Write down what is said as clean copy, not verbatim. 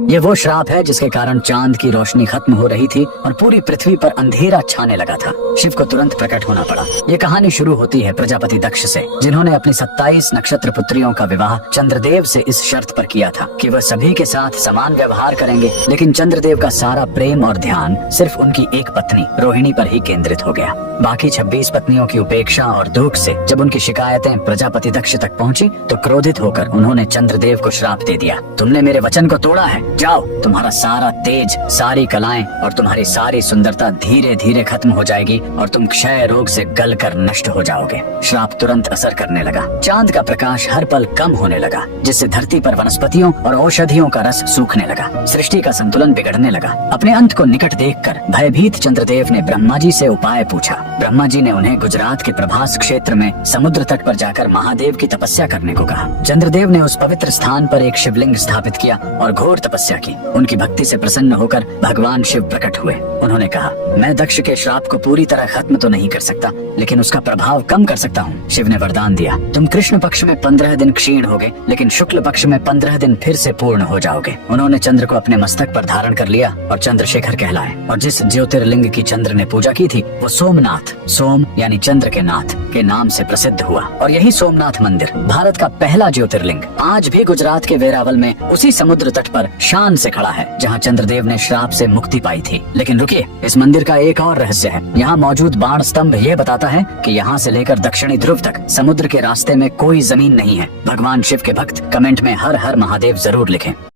ये वो श्राप है जिसके कारण चांद की रोशनी खत्म हो रही थी और पूरी पृथ्वी पर अंधेरा छाने लगा था। शिव को तुरंत प्रकट होना पड़ा। ये कहानी शुरू होती है प्रजापति दक्ष से, जिन्होंने अपनी 27 नक्षत्र पुत्रियों का विवाह चंद्रदेव से इस शर्त पर किया था कि वह सभी के साथ समान व्यवहार करेंगे। लेकिन चंद्रदेव का सारा प्रेम और ध्यान सिर्फ उनकी एक पत्नी रोहिणी पर ही केंद्रित हो गया। बाकी 26 पत्नियों की उपेक्षा और दुख से जब उनकी शिकायतें प्रजापति दक्ष तक पहुंची तो क्रोधित होकर उन्होंने चंद्रदेव को श्राप दे दिया। तुमने मेरे वचन को तोड़ा है, जाओ, तुम्हारा सारा तेज, सारी कलाएं और तुम्हारी सारी सुंदरता धीरे धीरे खत्म हो जाएगी और तुम क्षय रोग से गलकर नष्ट हो जाओगे। श्राप तुरंत असर करने लगा। चांद का प्रकाश हर पल कम होने लगा, जिससे धरती पर वनस्पतियों और औषधियों का रस सूखने लगा। सृष्टि का संतुलन बिगड़ने लगा। अपने अंत को निकट देखकर भयभीत चंद्रदेव ने ब्रह्मा जी से उपाय पूछा। ब्रह्मा जी ने उन्हें गुजरात के प्रभास क्षेत्र में समुद्र तट पर जाकर महादेव की तपस्या करने को कहा। चंद्रदेव ने उस पवित्र स्थान पर एक शिवलिंग स्थापित किया और घोर तपस्या की। उनकी भक्ति से प्रसन्न होकर भगवान शिव प्रकट हुए। उन्होंने कहा, मैं दक्ष के श्राप को पूरी तरह खत्म तो नहीं कर सकता, लेकिन उसका प्रभाव कम कर सकता हूँ। शिव ने वरदान दिया, तुम कृष्ण पक्ष में 15 दिन क्षीण होगे, लेकिन शुक्ल पक्ष में 15 दिन फिर से पूर्ण हो जाओगे। उन्होंने चंद्र को अपने मस्तक पर धारण कर लिया और चंद्रशेखर कहलाए। और जिस ज्योतिर्लिंग की चंद्र ने पूजा की थी वो सोमनाथ, सोम यानी चंद्र के नाथ के नाम से प्रसिद्ध हुआ। और यही सोमनाथ मंदिर भारत का पहला ज्योतिर्लिंग आज भी गुजरात के वेरावल में उसी समुद्र तट पर शान से खड़ा है, जहाँ चंद्रदेव ने श्राप से मुक्ति पाई थी। लेकिन रुकिए, इस मंदिर का एक और रहस्य है। यहाँ मौजूद बाण स्तंभ ये बताता है कि यहाँ से लेकर दक्षिणी ध्रुव तक समुद्र के रास्ते में कोई जमीन नहीं है। भगवान शिव के भक्त कमेंट में हर हर महादेव जरूर लिखें।